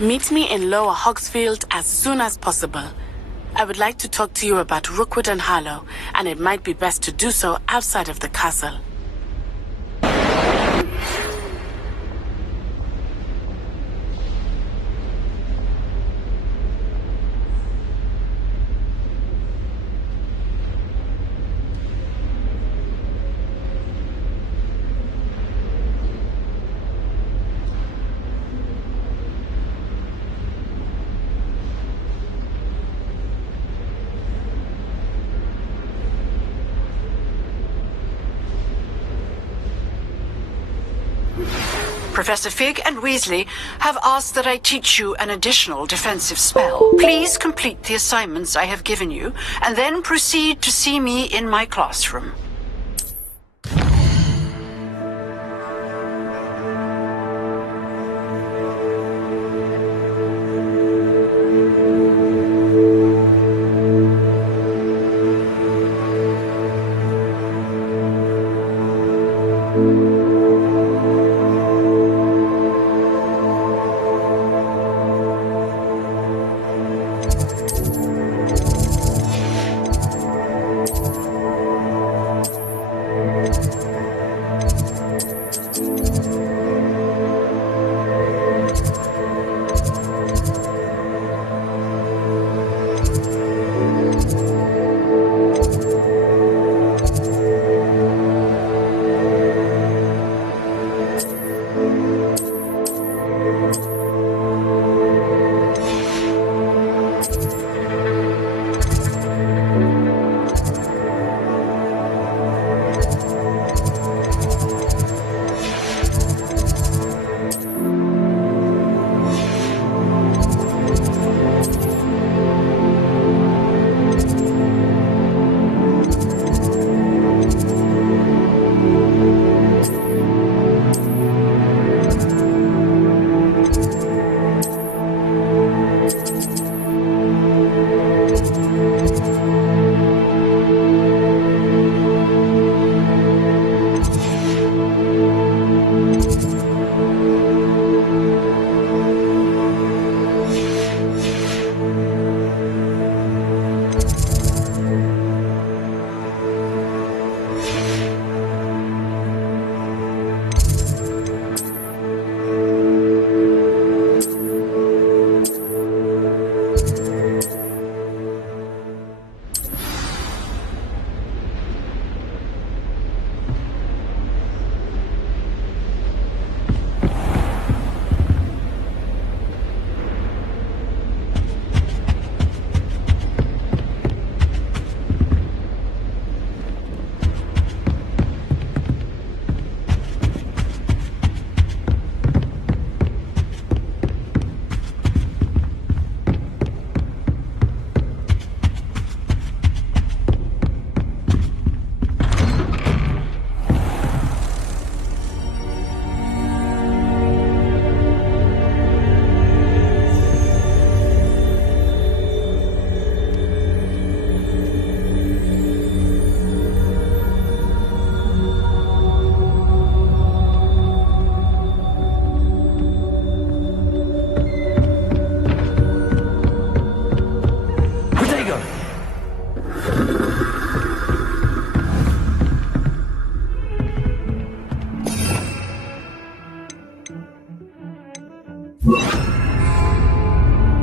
Meet me in Lower Hogsfield as soon as possible. I would like to talk to you about Rookwood and Harlow, and it might be best to do so outside of the castle. Professor Fig and Weasley have asked that I teach you an additional defensive spell. Please complete the assignments I have given you, and then proceed to see me in my classroom.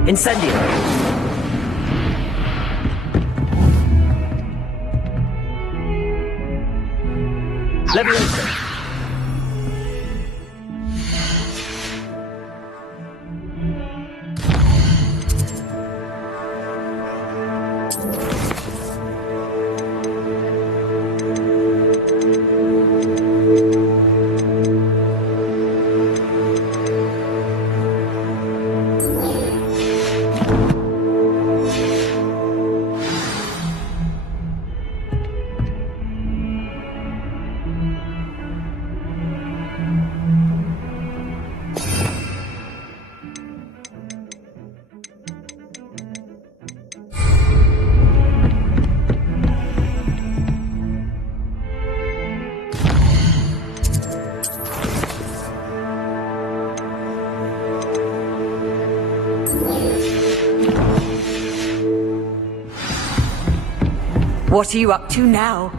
Incendio. Leviosa. What are you up to now?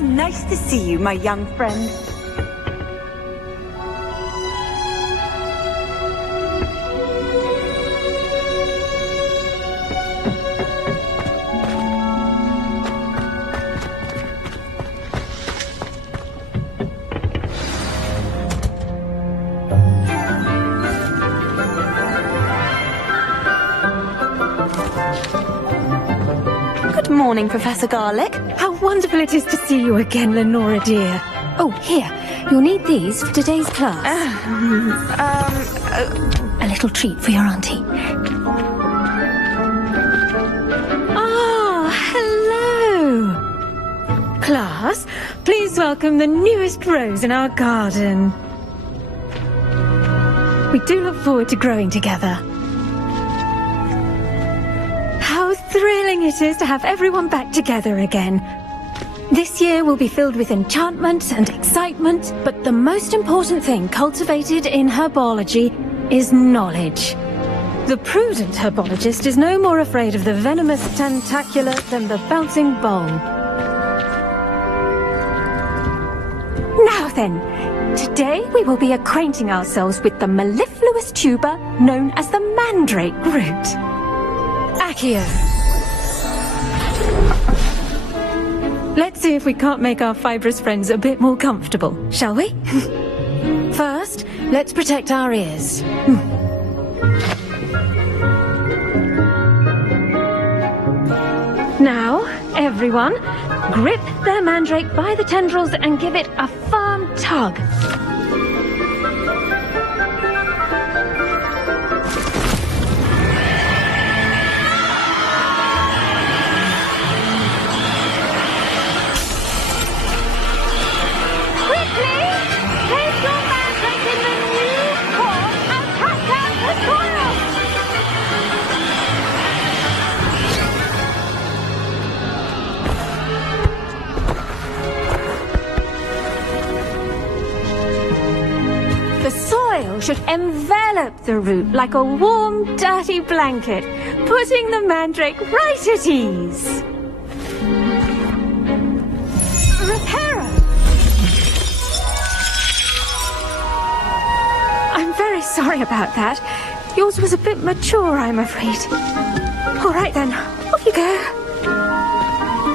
Nice to see you, my young friend. Good morning, Professor Garlic. How wonderful it is to see you again, Lenora dear. Oh, here. You'll need these for today's class. A little treat for your auntie. Oh, hello! Class, please welcome the newest rose in our garden. We do look forward to growing together. How thrilling it is to have everyone back together again. This year will be filled with enchantment and excitement, but the most important thing cultivated in herbology is knowledge. The prudent herbologist is no more afraid of the venomous tentacula than the bouncing bowl. Now then, today we will be acquainting ourselves with the mellifluous tuber known as the mandrake root. Accio. Let's see if we can't make our fibrous friends a bit more comfortable, shall we? First, let's protect our ears. Now, everyone, grip their mandrake by the tendrils and give it a firm tug. Should envelop the root like a warm, dirty blanket, putting the mandrake right at ease. Reparo! I'm very sorry about that. Yours was a bit mature, I'm afraid. All right then, off you go.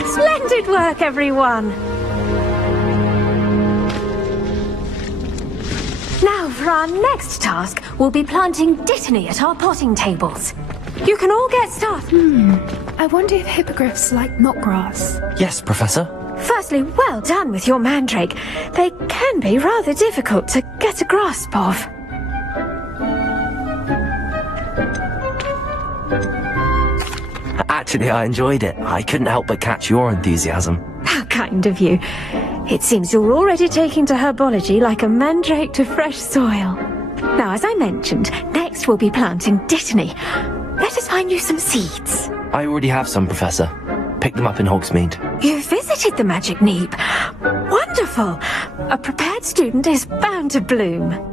Splendid work, everyone. for our next task, we'll be planting dittany at our potting tables. You can all get started. I wonder if hippogriffs like knotgrass. Yes, Professor. Firstly, well done with your mandrake. They can be rather difficult to get a grasp of. Actually, I enjoyed it. I couldn't help but catch your enthusiasm. How kind of you. It seems you're already taking to herbology like a mandrake to fresh soil. Now, as I mentioned, next we'll be planting dittany. Let us find you some seeds. I already have some, Professor. Picked them up in Hogsmeade. You visited the Magic Neep. Wonderful. A prepared student is bound to bloom.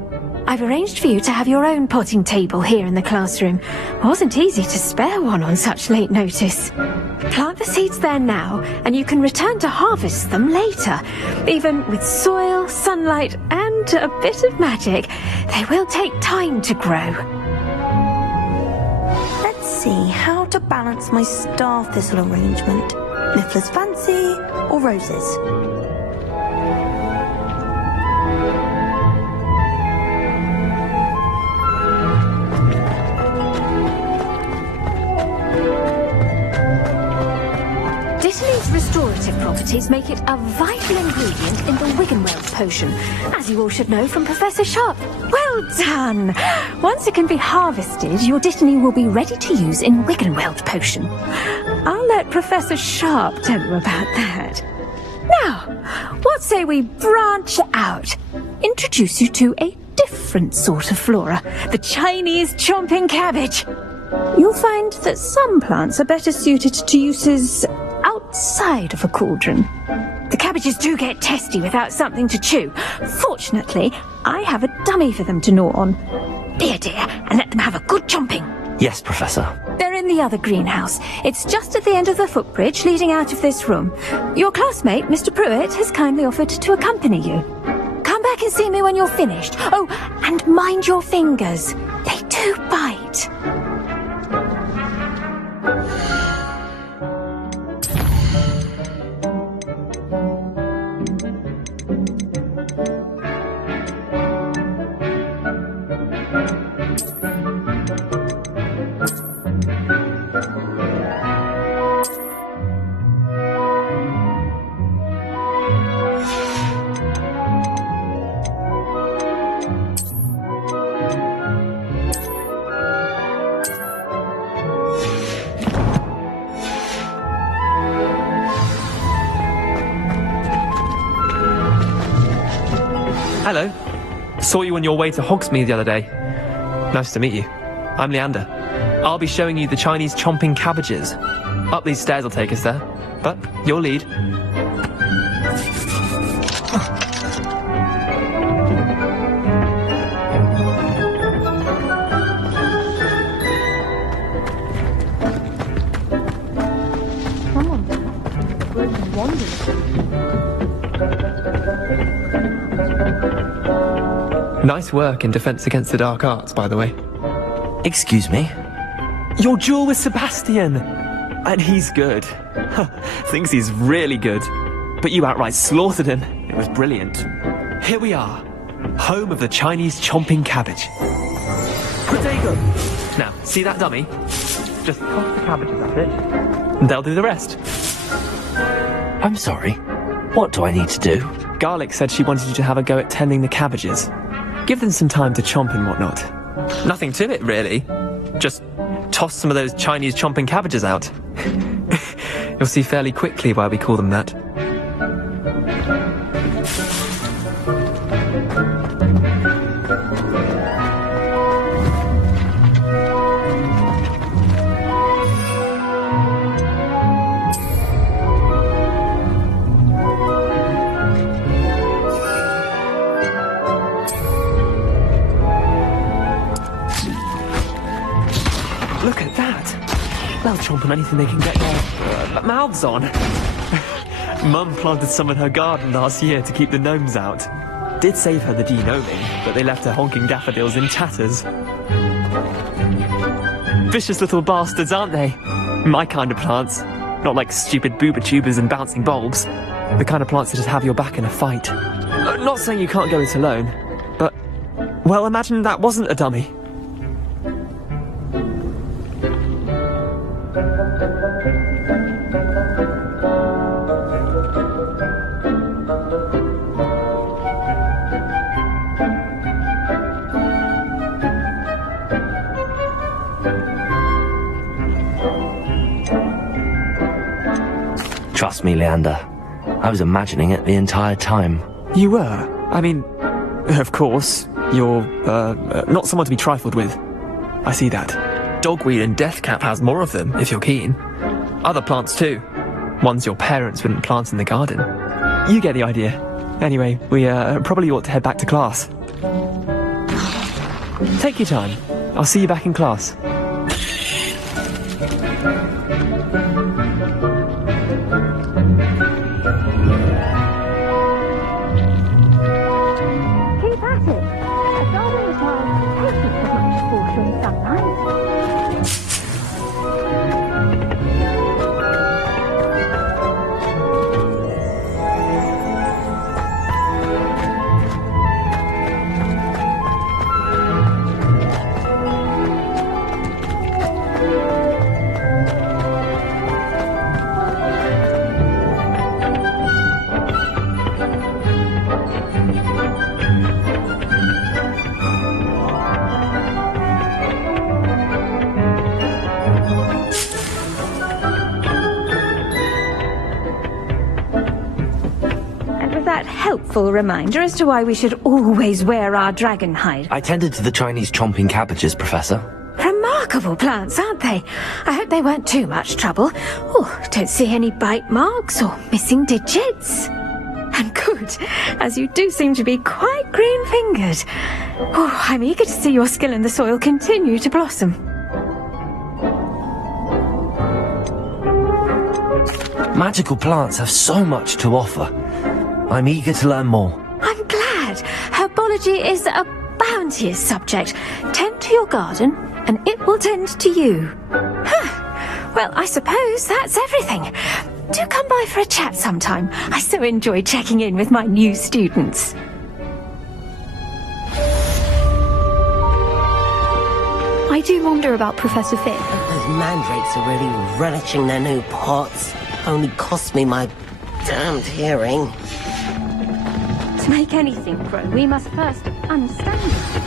I've arranged for you to have your own potting table here in the classroom. Wasn't easy to spare one on such late notice. Plant the seeds there now, and you can return to harvest them later. Even with soil, sunlight, and a bit of magic, they will take time to grow. Let's see how to balance my star thistle arrangement. Niffler's fancy or roses? Dittany's restorative properties make it a vital ingredient in the Wiggenweld potion, as you all should know from Professor Sharp. Well done! Once it can be harvested, your dittany will be ready to use in Wiggenweld potion. I'll let Professor Sharp tell you about that. Now, what say we branch out? Introduce you to a different sort of flora, the Chinese chomping cabbage. You'll find that some plants are better suited to uses outside of a cauldron. The cabbages do get testy without something to chew. Fortunately, I have a dummy for them to gnaw on. Be a dear and let them have a good chomping. Yes, Professor. They're in the other greenhouse. It's just at the end of the footbridge leading out of this room. Your classmate, Mr. Pruitt, has kindly offered to accompany you. Come back and see me when you're finished. Oh, and mind your fingers. They do bite. Hello. Saw you on your way to Hogsmeade the other day. Nice to meet you. I'm Leander. I'll be showing you the Chinese chomping cabbages. Up these stairs will take us there. But your lead. Nice work in Defense Against the Dark Arts, by the way. Excuse me? Your duel with Sebastian! And he's good. Thinks he's really good. But you outright slaughtered him. It was brilliant. Here we are. Home of the Chinese chomping cabbage. Protego! Now, see that dummy? Just toss the cabbages at it, and they'll do the rest. I'm sorry. What do I need to do? Garlic said she wanted you to have a go at tending the cabbages. Give them some time to chomp and whatnot. Nothing to it, really. Just toss some of those Chinese chomping cabbages out. You'll see fairly quickly why we call them that. Look at that! They'll chomp on anything they can get their mouths on. Mum planted some in her garden last year to keep the gnomes out. Did save her the de-gnoming, but they left her honking daffodils in tatters. Vicious little bastards, aren't they? My kind of plants. Not like stupid booba tubers and bouncing bulbs. The kind of plants that just have your back in a fight. Not saying you can't go it alone, but Well, imagine that wasn't a dummy. Trust me, Leander. I was imagining it the entire time. You were? I mean, of course, you're, not someone to be trifled with. I see that. Dogweed and Deathcap has more of them, if you're keen. Other plants too. Ones your parents wouldn't plant in the garden. You get the idea. Anyway, we, probably ought to head back to class. Take your time. I'll see you back in class. Helpful reminder as to why we should always wear our dragon hide. I tended to the Chinese chomping cabbages, Professor. Remarkable plants, aren't they? I hope they weren't too much trouble. Oh, don't see any bite marks or missing digits. And good, as you do seem to be quite green-fingered. Oh, I'm eager to see your skill in the soil continue to blossom. Magical plants have so much to offer. I'm eager to learn more. I'm glad. Herbology is a bounteous subject. Tend to your garden, and it will tend to you. Huh. Well, I suppose that's everything. Do come by for a chat sometime. I so enjoy checking in with my new students. I do wonder about Professor Fig. Those mandrakes are really relishing their new pots. Only cost me my damned hearing. To make anything grow, we must first understand it.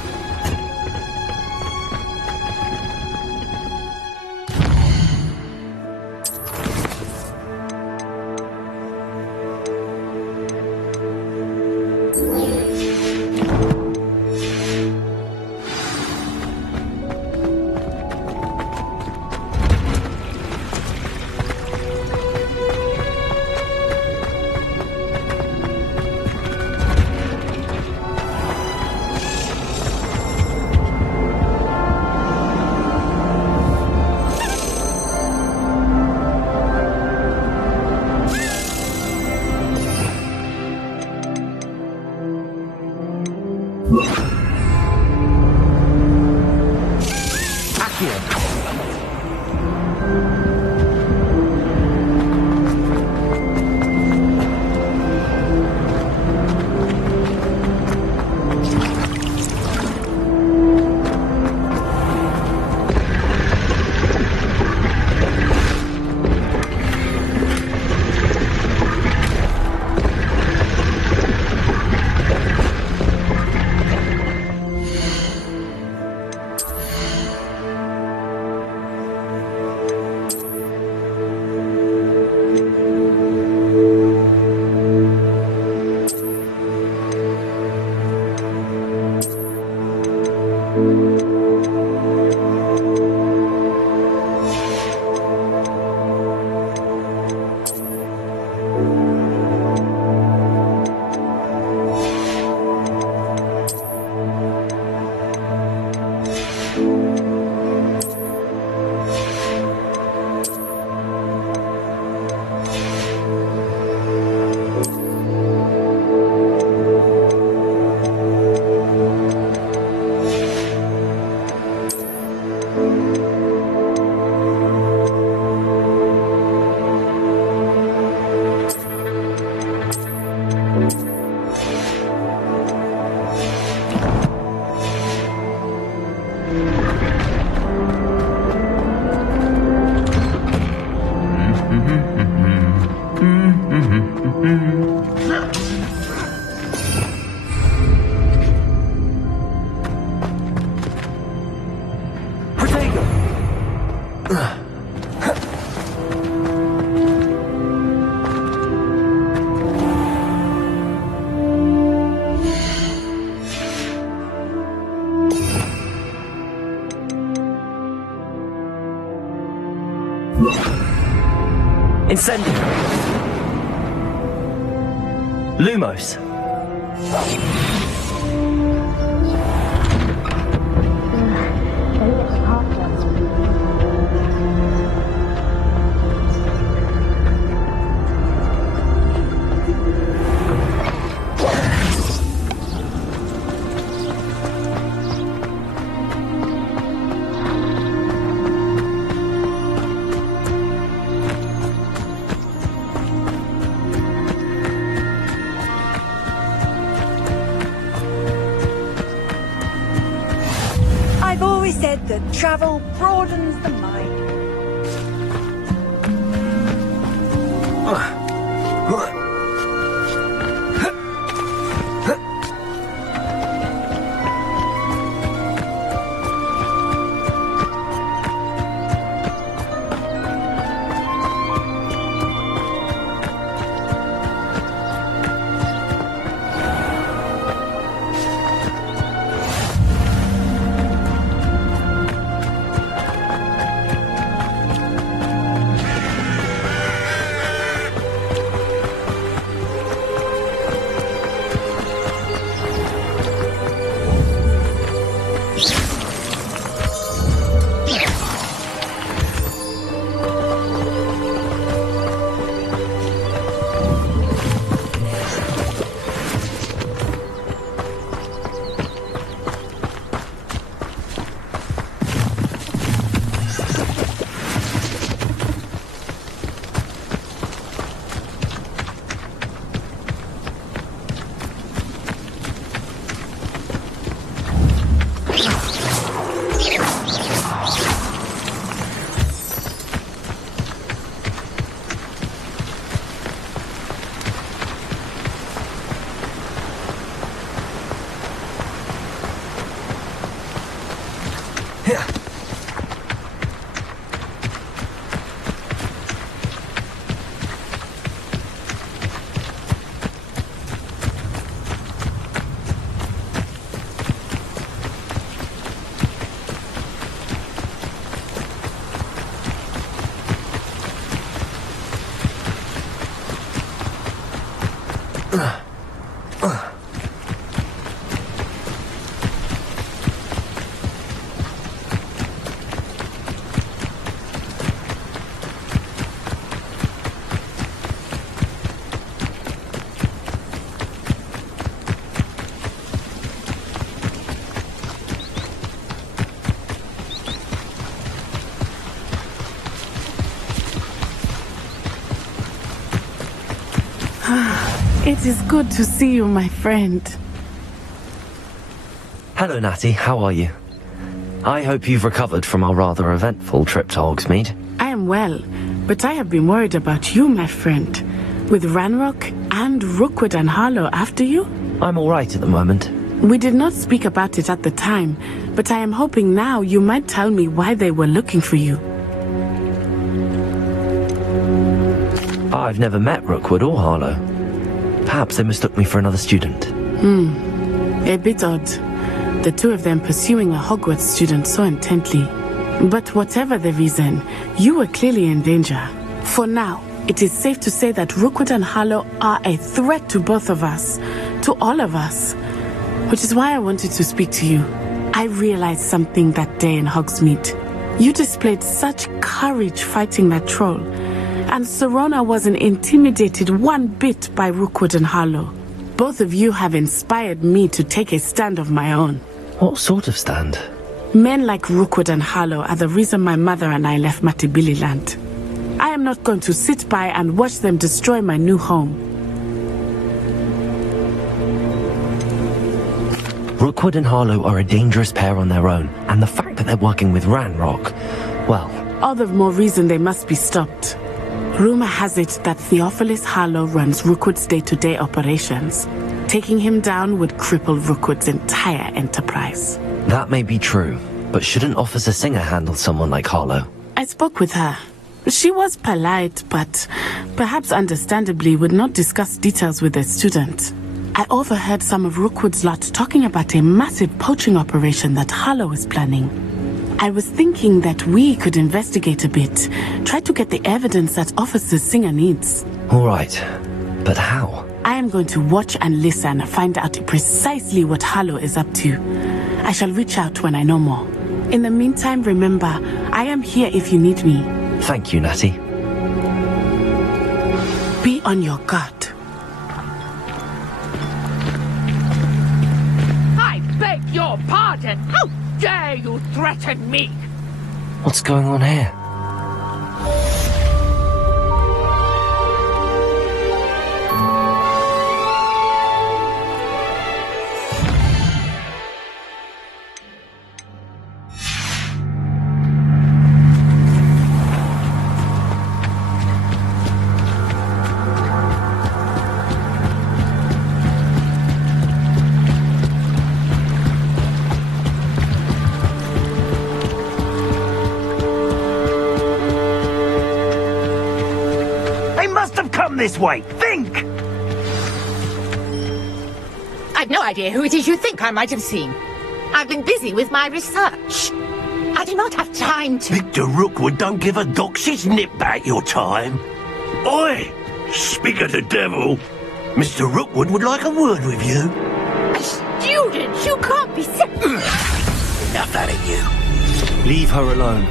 Incendio! Lumos! I've always said that travel broadens the mind. It is good to see you, my friend. Hello, Natty. How are you? I hope you've recovered from our rather eventful trip to Hogsmeade. I am well, but I have been worried about you, my friend. With Ranrock and Rookwood and Harlow after you? I'm all right at the moment. We did not speak about it at the time, but I am hoping now you might tell me why they were looking for you. I've never met Rookwood or Harlow. Perhaps they mistook me for another student. A bit odd. The two of them pursuing a Hogwarts student so intently. But whatever the reason, you were clearly in danger. For now, it is safe to say that Rookwood and Harlow are a threat to both of us. To all of us. Which is why I wanted to speak to you. I realized something that day in Hogsmeade. You displayed such courage fighting that troll. And Serona wasn't intimidated one bit by Rookwood and Harlow. Both of you have inspired me to take a stand of my own. What sort of stand? Men like Rookwood and Harlow are the reason my mother and I left Matibili land. I am not going to sit by and watch them destroy my new home. Rookwood and Harlow are a dangerous pair on their own, and the fact that they're working with Ranrock, well... All the more reason they must be stopped. Rumor has it that Theophilus Harlow runs Rookwood's day-to-day operations. Taking him down would cripple Rookwood's entire enterprise. That may be true, but shouldn't Officer Singer handle someone like Harlow? I spoke with her. She was polite, but perhaps understandably would not discuss details with a student. I overheard some of Rookwood's lot talking about a massive poaching operation that Harlow is planning. I was thinking that we could investigate a bit, try to get the evidence that Officer Singer needs. All right, but how? I am going to watch and listen, find out precisely what Harlow is up to. I shall reach out when I know more. In the meantime, remember, I am here if you need me. Thank you, Natty. Be on your guard. I beg your pardon! How dare you threaten me? What's going on here? This way. Think! I've no idea who it is you think I might have seen. I've been busy with my research. I do not have time to... Victor Rookwood don't give a doxy's nip back your time. Oi! Speak of the devil. Mr. Rookwood would like a word with you. A student? You can't be sick. Enough out of you. Leave her alone.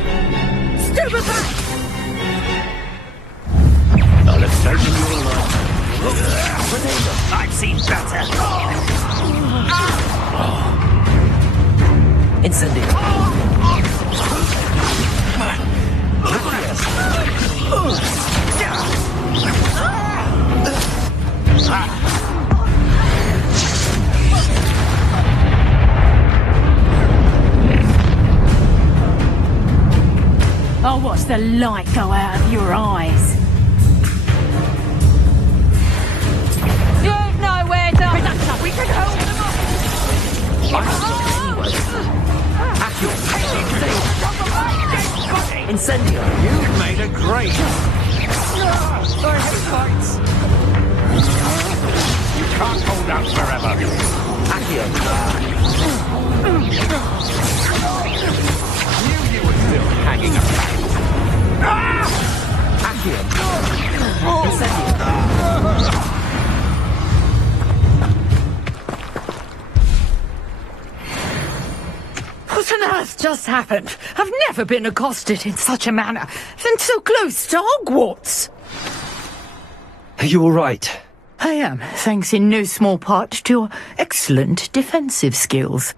Stupid back! I'll have taken your life. I've seen better. Incendio. Oh, watch the light go out of your eyes. You've nowhere to... We can hold them Incendio. Incendio. You've made a great. I hate lights. You can't hold out forever. Accio. Knew you were still hanging about. Accio. Incendio. What on earth just happened? I've never been accosted in such a manner, and so close to Hogwarts. Are you all right? I am, thanks in no small part to your excellent defensive skills.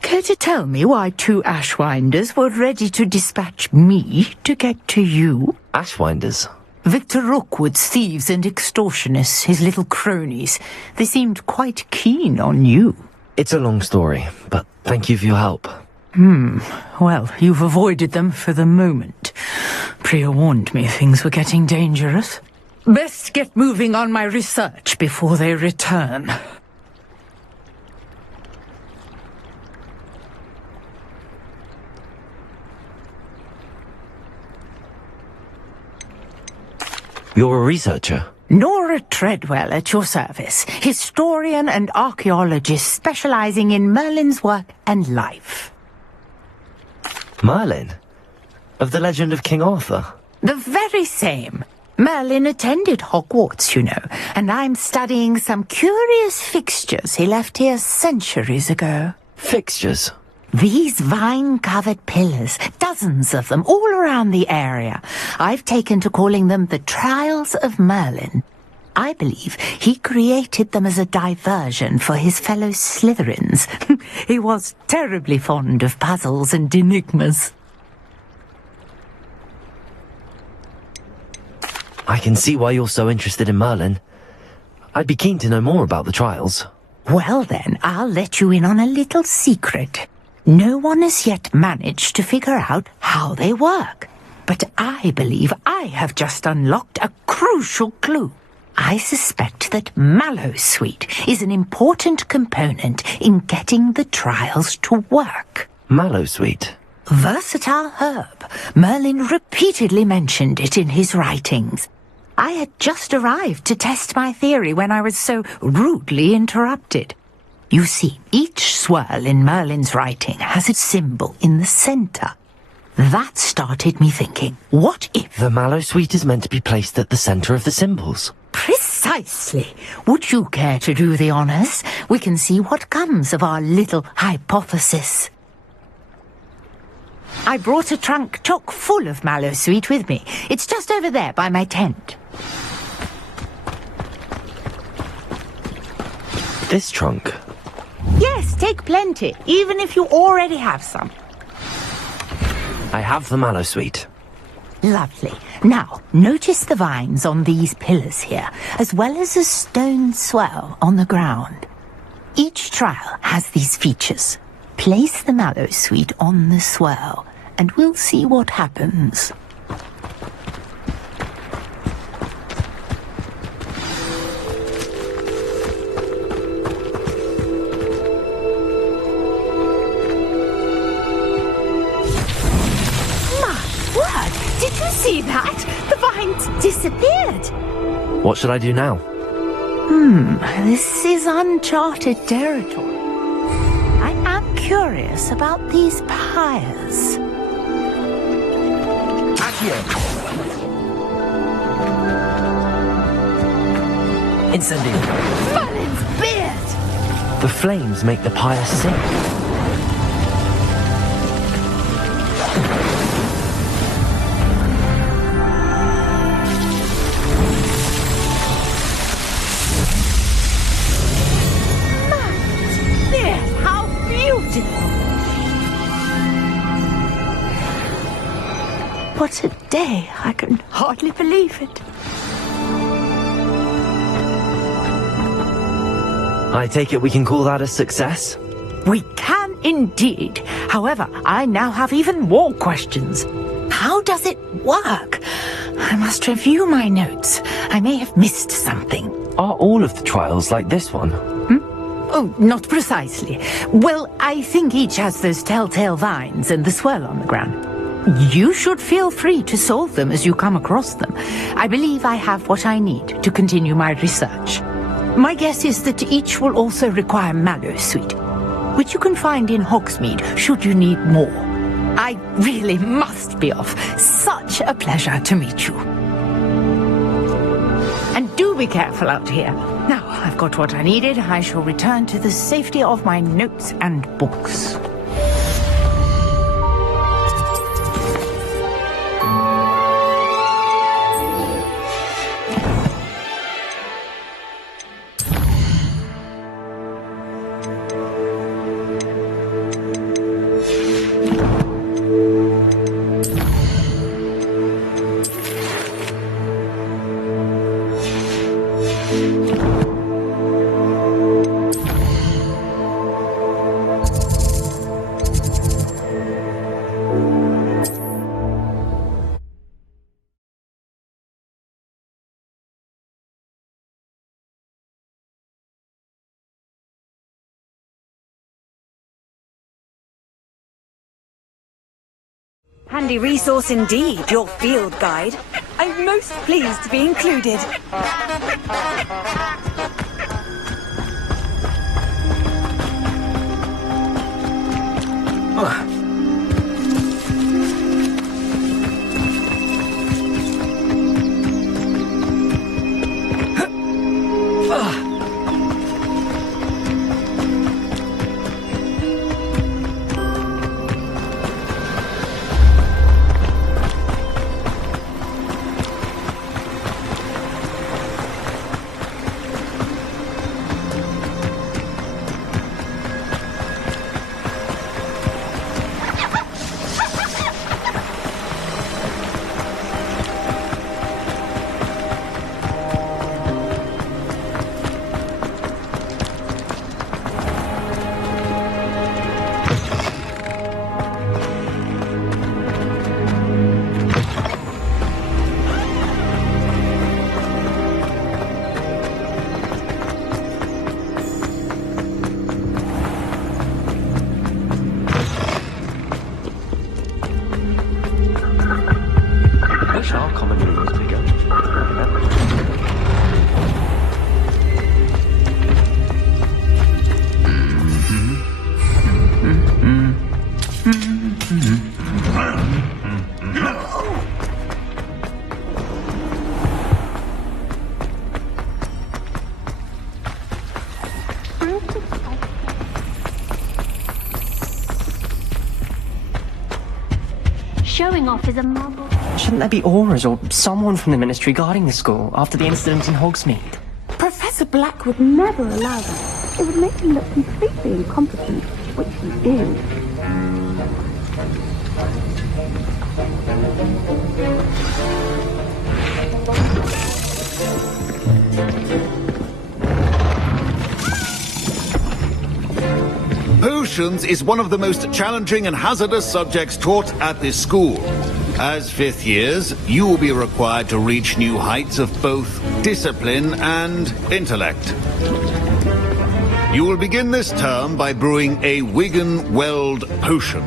Care to tell me why two Ashwinders were ready to dispatch me to get to you? Ashwinders? Victor Rookwood's thieves and extortionists, his little cronies. They seemed quite keen on you. It's a long story, but thank you for your help. Well, you've avoided them for the moment. Priya warned me things were getting dangerous. Best get moving on my research before they return. You're a researcher? Nora Treadwell at your service, historian and archaeologist specializing in Merlin's work and life. Merlin? Of the legend of King Arthur? The very same. Merlin attended Hogwarts, you know, and I'm studying some curious fixtures he left here centuries ago. Fixtures? These vine-covered pillars, dozens of them, all around the area. I've taken to calling them the Trials of Merlin. I believe he created them as a diversion for his fellow Slytherins. He was terribly fond of puzzles and enigmas. I can see why you're so interested in Merlin. I'd be keen to know more about the trials. Well then, I'll let you in on a little secret. No one has yet managed to figure out how they work. but I believe I have just unlocked a crucial clue. I suspect that Mallowsweet is an important component in getting the trials to work. Mallowsweet? Versatile herb. Merlin repeatedly mentioned it in his writings. I had just arrived to test my theory when I was so rudely interrupted. You see, each swirl in Merlin's writing has its symbol in the center. That started me thinking, what if... The Mallowsweet is meant to be placed at the center of the symbols. Precisely. Would you care to do the honors? We can see what comes of our little hypothesis. I brought a trunk chock full of Mallowsweet with me. It's just over there by my tent. This trunk? Yes, take plenty, even if you already have some. I have the Mallowsweet. Lovely. Now, notice the vines on these pillars here, as well as a stone swell on the ground. Each trial has these features. Place the Mallowsweet on the swell, and we'll see what happens. Did you see that? The vines disappeared. What should I do now? This is uncharted territory. I am curious about these pyres. Accio! Incendio! Merlin's beard! The flames make the pyre sink. What a day! I can hardly believe it. I take it we can call that a success? We can indeed. However, I now have even more questions. How does it work? I must review my notes. I may have missed something. Are all of the trials like this one? Oh, not precisely. Well, I think each has those telltale vines and the swirl on the ground. You should feel free to solve them as you come across them. I believe I have what I need to continue my research. My guess is that each will also require Mallowsweet, which you can find in Hogsmeade should you need more. I really must be off. Such a pleasure to meet you. And do be careful out here. Now I've got what I needed, I shall return to the safety of my notes and books. Handy resource indeed, your field guide. I'm most pleased to be included. showing off is a marvel. Shouldn't there be auras or someone from the Ministry guarding the school after the incident in Hogsmeade? Professor Black would never allow that. It would make him look completely incompetent, which he is. Potions is one of the most challenging and hazardous subjects taught at this school. As fifth years, you will be required to reach new heights of both discipline and intellect. You will begin this term by brewing a Wigan-Weld potion.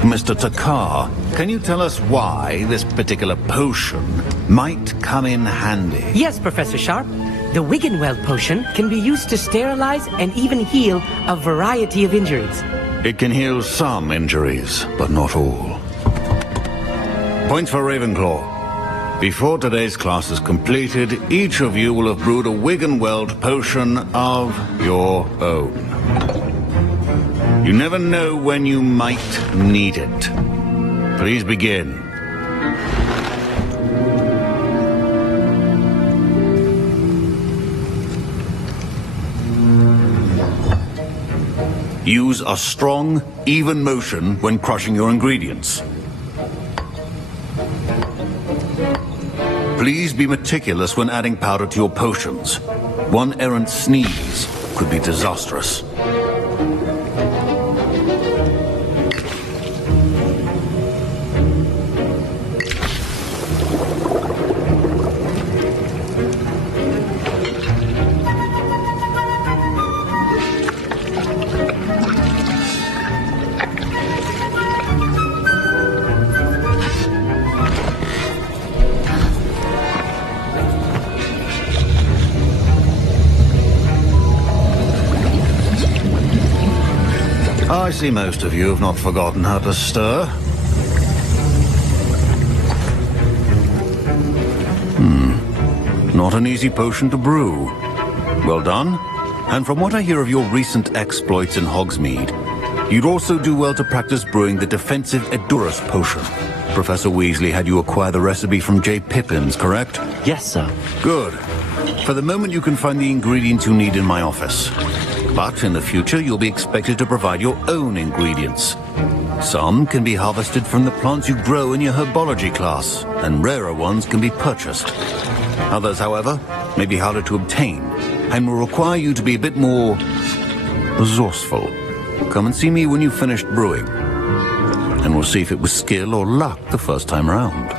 Mr. Takar, can you tell us why this particular potion might come in handy? Yes, Professor Sharp. The Wigan-Weld potion can be used to sterilize and even heal a variety of injuries. It can heal some injuries, but not all. Points for Ravenclaw. Before today's class is completed, each of you will have brewed a Wigan-Weld potion of your own. You never know when you might need it. Please begin. Use a strong, even motion when crushing your ingredients. Please be meticulous when adding powder to your potions. One errant sneeze could be disastrous. I see most of you have not forgotten how to stir. Not an easy potion to brew. Well done. And from what I hear of your recent exploits in Hogsmeade, you'd also do well to practice brewing the defensive Edurus potion. Professor Weasley had you acquire the recipe from J. Pippins, correct? Yes, sir. Good. For the moment, you can find the ingredients you need in my office. But in the future, you'll be expected to provide your own ingredients. Some can be harvested from the plants you grow in your herbology class, and rarer ones can be purchased. Others, however, may be harder to obtain, and will require you to be a bit more resourceful. Come and see me when you've finished brewing, and we'll see if it was skill or luck the first time round.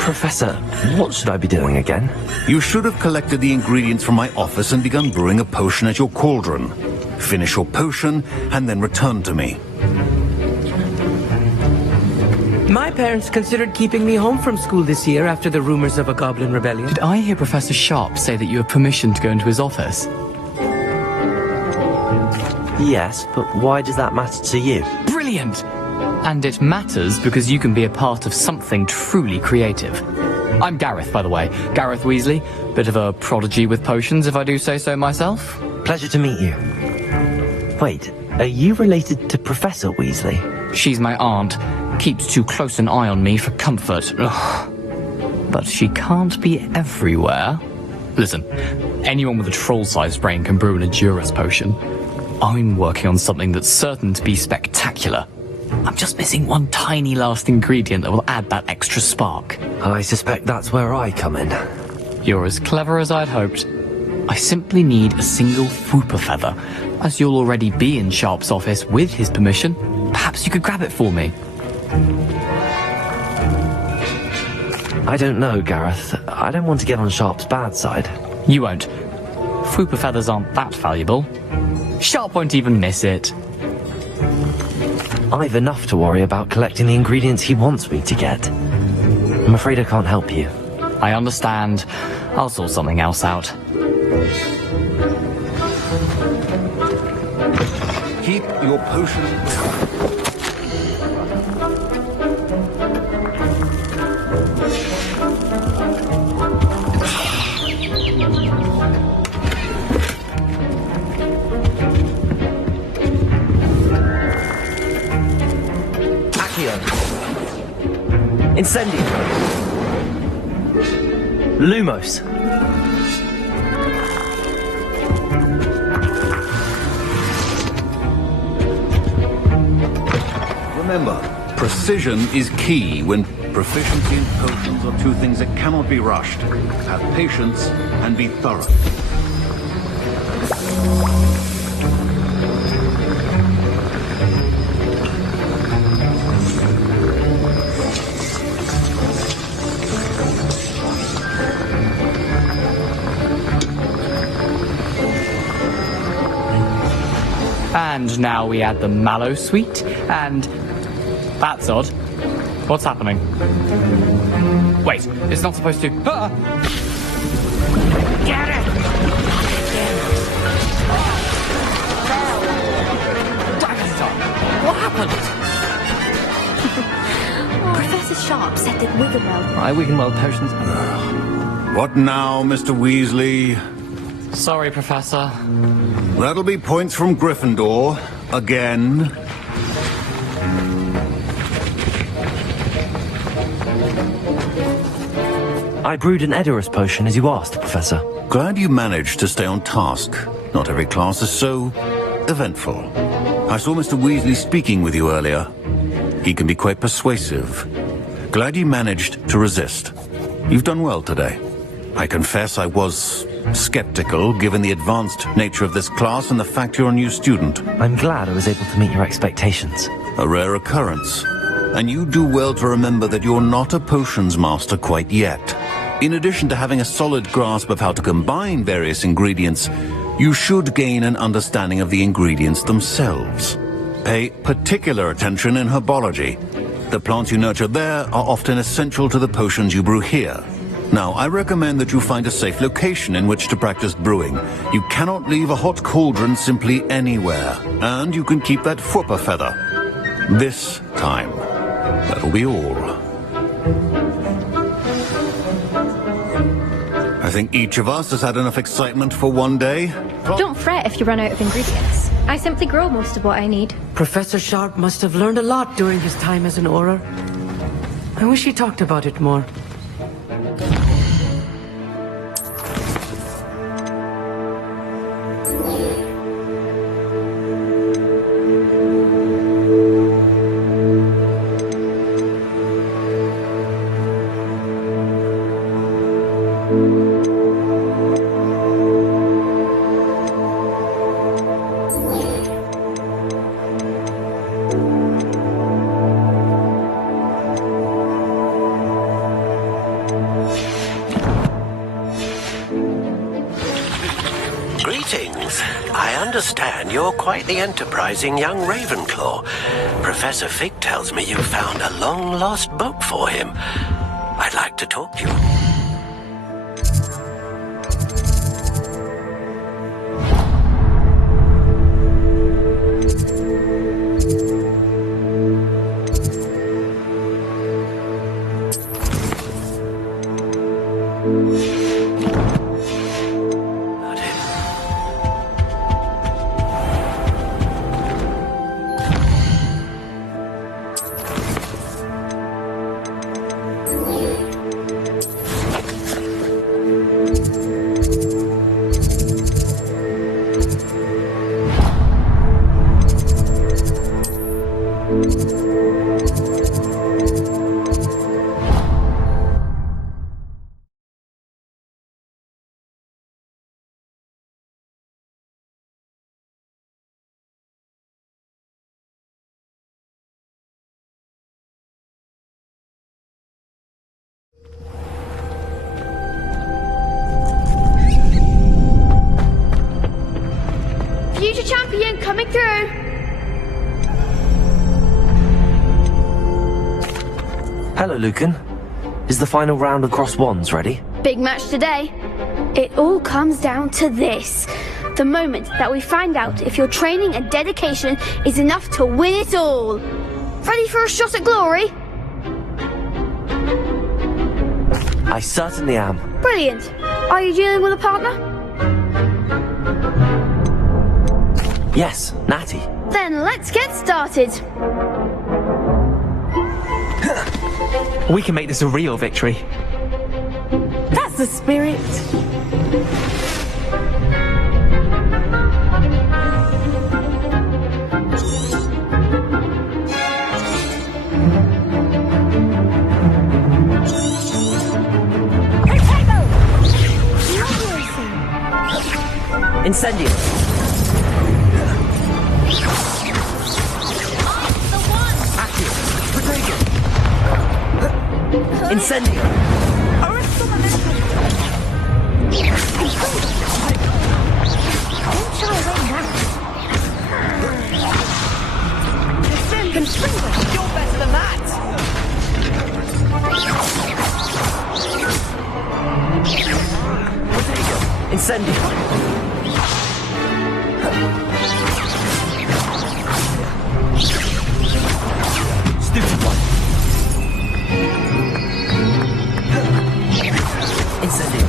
Professor, what should I be doing again? You should have collected the ingredients from my office and begun brewing a potion at your cauldron. Finish your potion and then return to me. My parents considered keeping me home from school this year after the rumors of a goblin rebellion. Did I hear Professor Sharp say that you have permission to go into his office? Yes, but why does that matter to you? Brilliant! And it matters because you can be a part of something truly creative. I'm Gareth, by the way. Gareth Weasley. Bit of a prodigy with potions, if I do say so myself. Pleasure to meet you. Wait, are you related to Professor Weasley? She's my aunt. Keeps too close an eye on me for comfort. Ugh. But she can't be everywhere. Listen, anyone with a troll-sized brain can brew an Edurus potion. I'm working on something that's certain to be spectacular. I'm just missing one tiny last ingredient that will add that extra spark. I suspect that's where I come in. You're as clever as I'd hoped. I simply need a single Fwooper feather. As you'll already be in Sharp's office with his permission, perhaps you could grab it for me. I don't know, Gareth. I don't want to get on Sharp's bad side. You won't. Fwooper feathers aren't that valuable. Sharp won't even miss it. I've enough to worry about collecting the ingredients he wants me to get. I'm afraid I can't help you. I understand. I'll sort something else out. Keep your potion. Lumos. Remember, precision is key when proficiency and potions are two things that cannot be rushed. Have patience and be thorough. And now we add the mallow sweet, and that's odd. What's happening? Wait, it's not supposed to. Ah! Get it! What happened? Professor Sharp said that Wiggenweld... Wiggenweld potions. What now, Mr. Weasley? Sorry, Professor. That'll be points from Gryffindor. Again. I brewed an Edorus potion as you asked, Professor. Glad you managed to stay on task. Not every class is so eventful. I saw Mr. Weasley speaking with you earlier. He can be quite persuasive. Glad you managed to resist. You've done well today. I confess I was skeptical, given the advanced nature of this class and the fact you're a new student. I'm glad I was able to meet your expectations. A rare occurrence. And you do well to remember that you're not a potions master quite yet. In addition to having a solid grasp of how to combine various ingredients, you should gain an understanding of the ingredients themselves. Pay particular attention in herbology. The plants you nurture there are often essential to the potions you brew here. Now, I recommend that you find a safe location in which to practice brewing. You cannot leave a hot cauldron simply anywhere. And you can keep that Fwooper feather. This time. That'll be all. I think each of us has had enough excitement for one day. Don't fret if you run out of ingredients. I simply grow most of what I need. Professor Sharp must have learned a lot during his time as an Auror. I wish he talked about it more. You're quite the enterprising young Ravenclaw. Professor Fig tells me you found a long-lost book for him. I'd like to talk to you. Future champion coming through! Hello, Lucan. Is the final round of Cross Wands ready? Big match today. It all comes down to this. The moment that we find out if your training and dedication is enough to win it all. Ready for a shot at glory? I certainly am. Brilliant. Are you dealing with a partner? Yes, Natty. Then let's get started. We can make this a real victory. That's the spirit. Incendio! Accio! Protego! Incendio! You're better than that! Incendio! Stupid one! Incendio!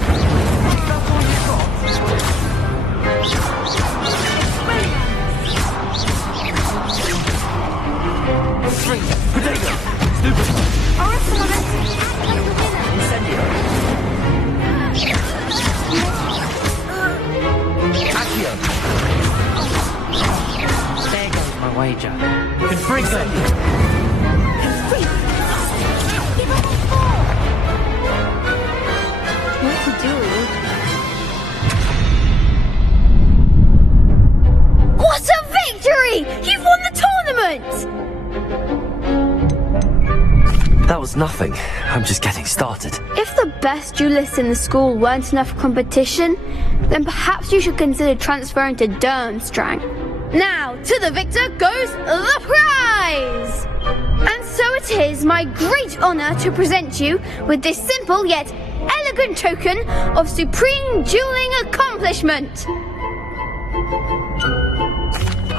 String! Potato! Stupid one! Incendio! Accio! There goes my wager. Confringo! What to do? What a victory! You've won the tournament! That was nothing. I'm just getting started. If the best duelists in the school weren't enough competition, then perhaps you should consider transferring to Durmstrang. Now, to the victor goes the prize! And so it is my great honor to present you with this simple yet elegant token of supreme dueling accomplishment.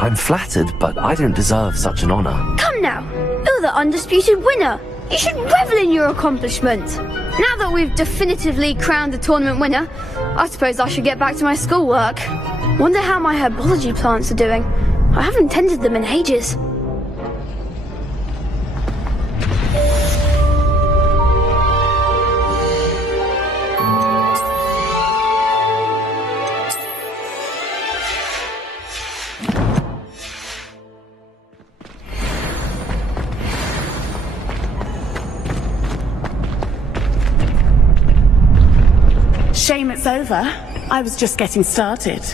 I'm flattered, but I don't deserve such an honor. Come now, you're the undisputed winner. You should revel in your accomplishment. Now that we've definitively crowned the tournament winner, I suppose I should get back to my schoolwork. Wonder how my herbology plants are doing. I haven't tended them in ages. Shame it's over. I was just getting started.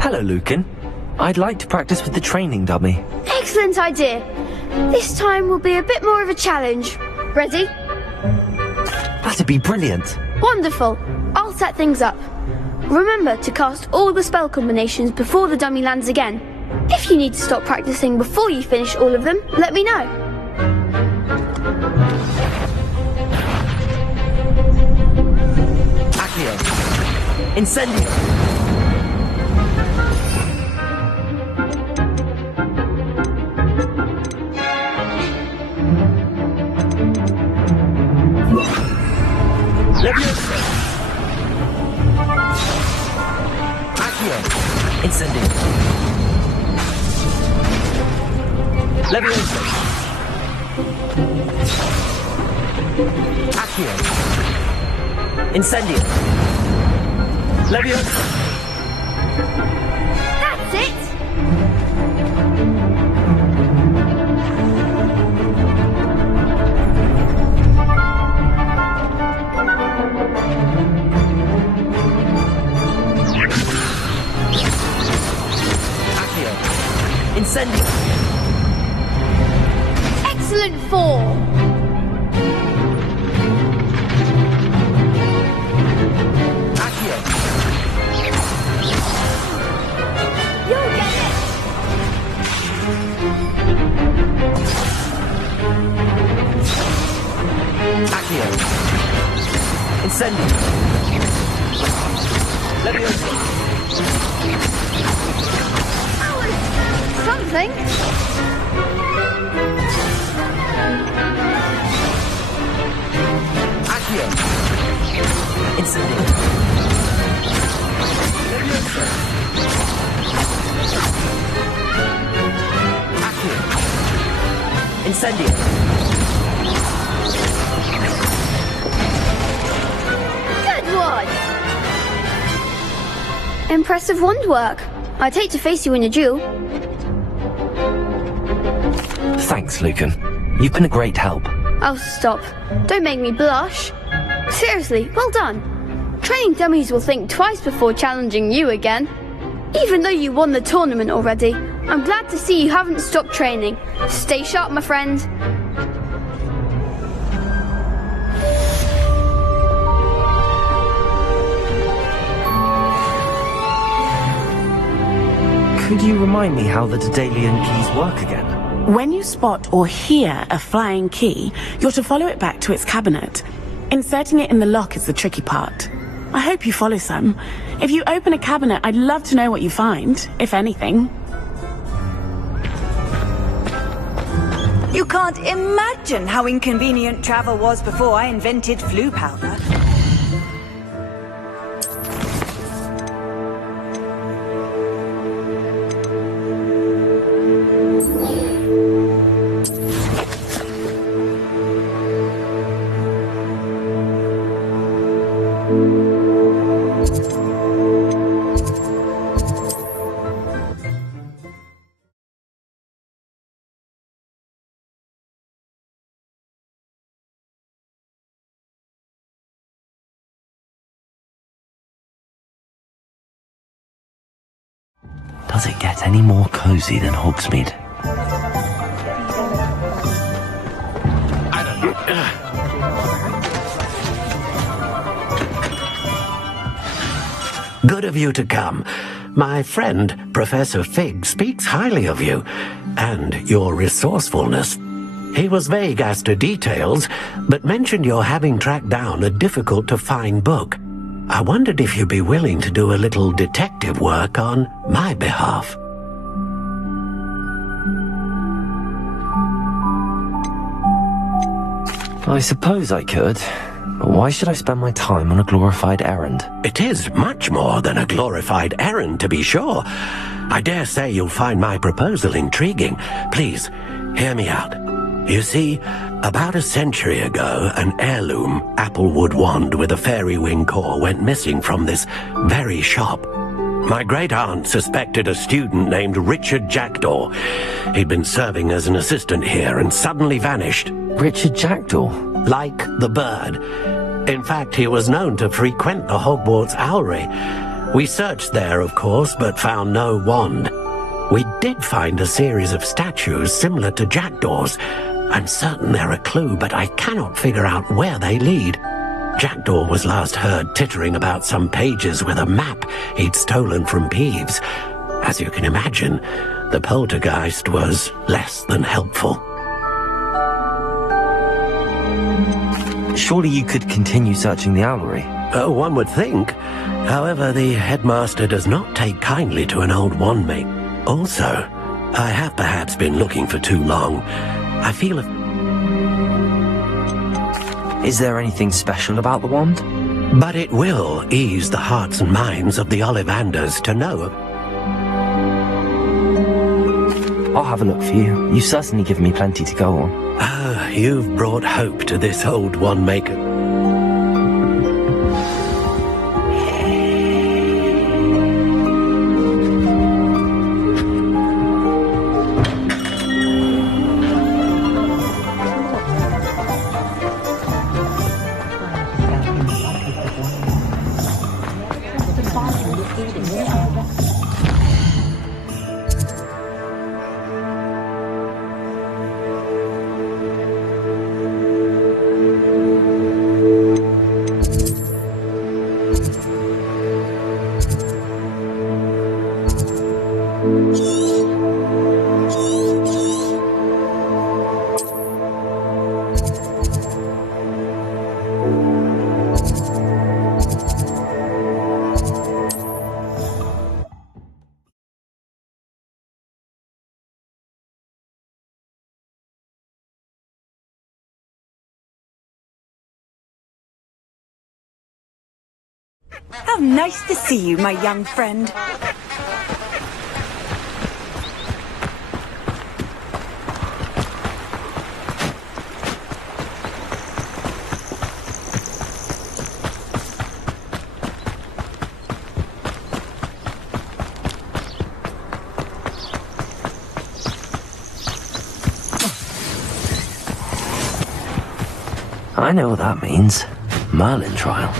Hello, Lucan. I'd like to practice with the training dummy. Excellent idea. This time will be a bit more of a challenge. Ready? That'd be brilliant. Wonderful. I'll set things up. Remember to cast all the spell combinations before the dummy lands again. If you need to stop practicing before you finish all of them, let me know. Accio! Incendio! Leviosa! Accio! Incendio! Leviosa! Accio! Incendio! Leviosa! That's it! Incendio! LIVESTREAM! Something? Accio! Incendio! LIVESTREAM! Accio! Incendio! Good one! Impressive wand work. I'd hate to face you in a duel. Thanks, Lucan. You've been a great help. Oh, stop. Don't make me blush. Seriously, well done. Training dummies will think twice before challenging you again. Even though you won the tournament already, I'm glad to see you haven't stopped training. Stay sharp, my friend. Could you remind me how the Daedalian keys work again? When you spot or hear a flying key, you're to follow it back to its cabinet. Inserting it in the lock is the tricky part. I hope you follow some. If you open a cabinet, I'd love to know what you find, if anything. You can't imagine how inconvenient travel was before I invented flu powder. Does it get any more cozy than Hogsmeade? Good of you to come. My friend, Professor Fig, speaks highly of you, and your resourcefulness. He was vague as to details, but mentioned your having tracked down a difficult-to-find book. I wondered if you'd be willing to do a little detective work on my behalf. I suppose I could. But why should I spend my time on a glorified errand? It is much more than a glorified errand, to be sure. I dare say you'll find my proposal intriguing. Please, hear me out. You see, about a century ago, an heirloom applewood wand with a fairy wing core went missing from this very shop. My great-aunt suspected a student named Richard Jackdaw. He'd been serving as an assistant here and suddenly vanished. Richard Jackdaw? Like the bird. In fact, he was known to frequent the Hogwarts Owlery. We searched there, of course, but found no wand. We did find a series of statues similar to Jackdaw's. I'm certain they're a clue, but I cannot figure out where they lead. Jackdaw was last heard tittering about some pages with a map he'd stolen from Peeves. As you can imagine, the poltergeist was less than helpful. Surely you could continue searching the Owlery. One would think. However, the headmaster does not take kindly to an old wandmate. Also, I have perhaps been looking for too long. I feel Is there anything special about the wand? But it will ease the hearts and minds of the Ollivanders to know of. I'll have a look for you. You've certainly given me plenty to go on. Ah, you've brought hope to this old wand-maker. How nice to see you, my young friend. I know what that means. Merlin trial.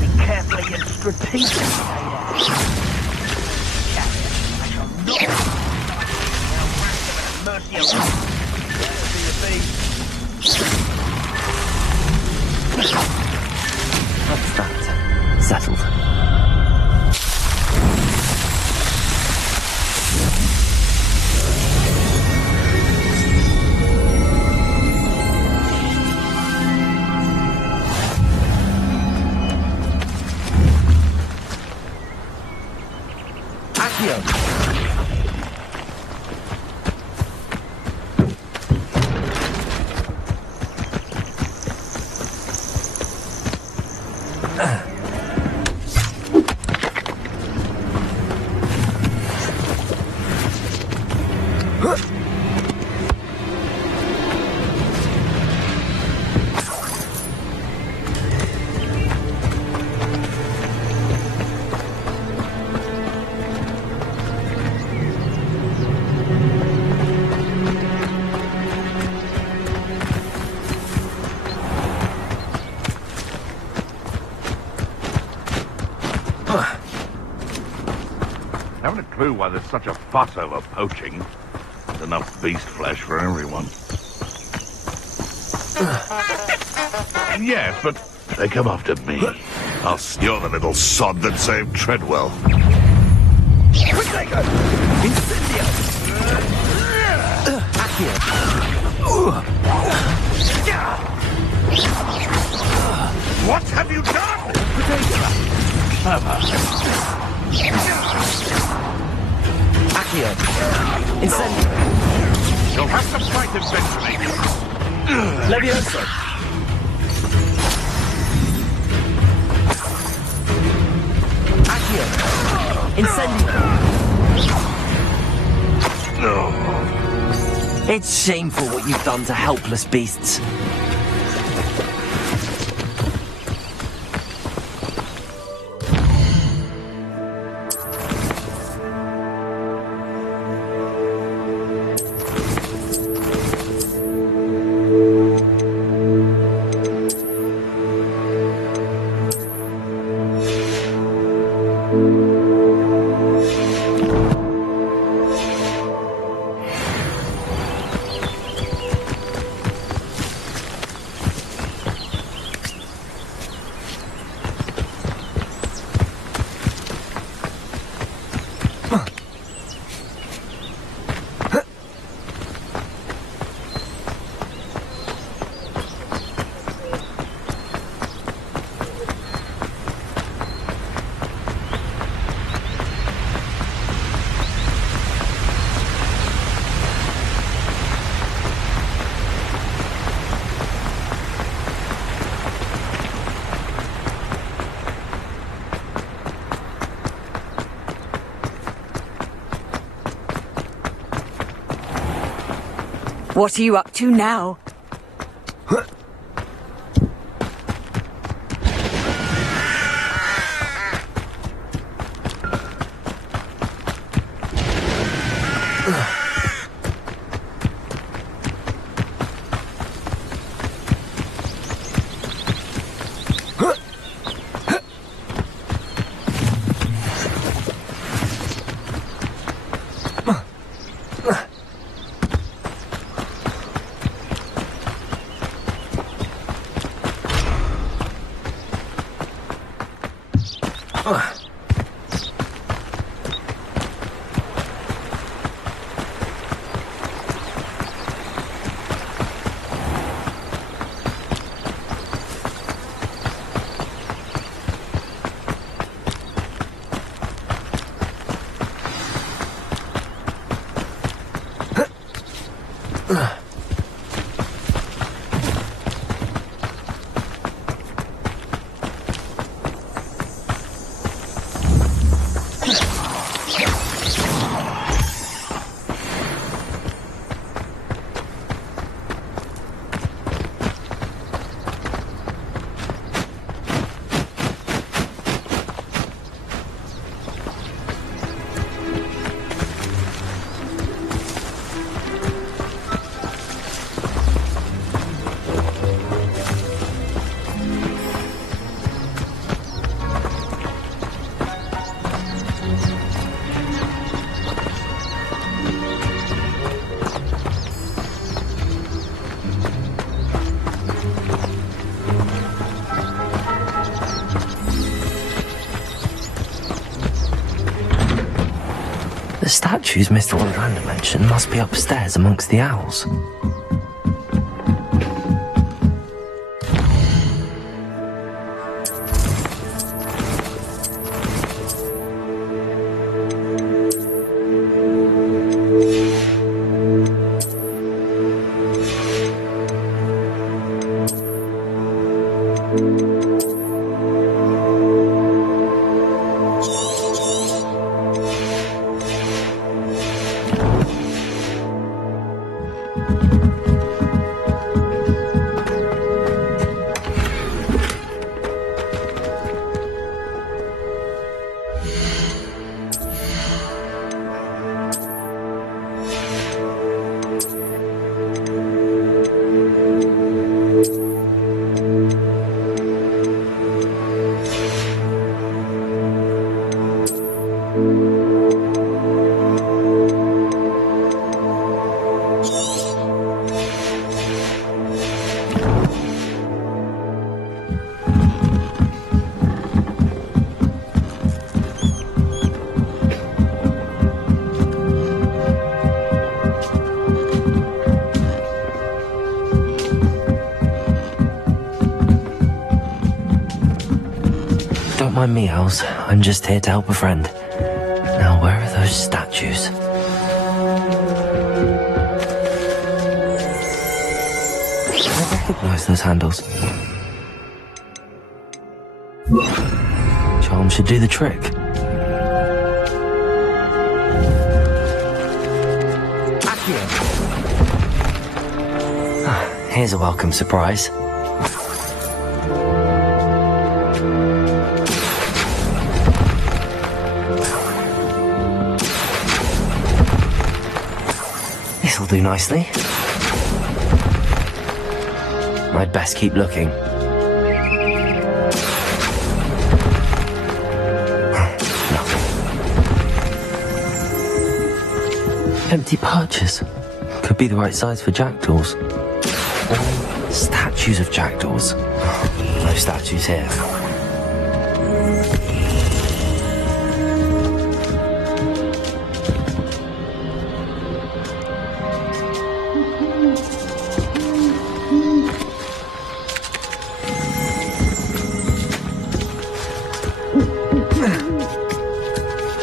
Be carefully and strategically. That's that. Settled. Haven't a clue why there's such a fuss over poaching. There's enough beast flesh for everyone. Yes, but they come after me. You're the little sod that saved Treadwell. What have you done? Accio. Incendio. You'll have to fight eventually. Levioso. Accio. Incendio. No. It's shameful what you've done to helpless beasts. What are you up to now? The statues Mr. Ollivander mentioned must be upstairs amongst the owls. Don't mind me, owls. I'm just here to help a friend. Now, where are those statues? I recognize those handles. Charm should do the trick. Here's a welcome surprise. This'll do nicely. I'd best keep looking. Nothing. Empty perches. Could be the right size for jackdaws. All statues of jackdaws. No statues here.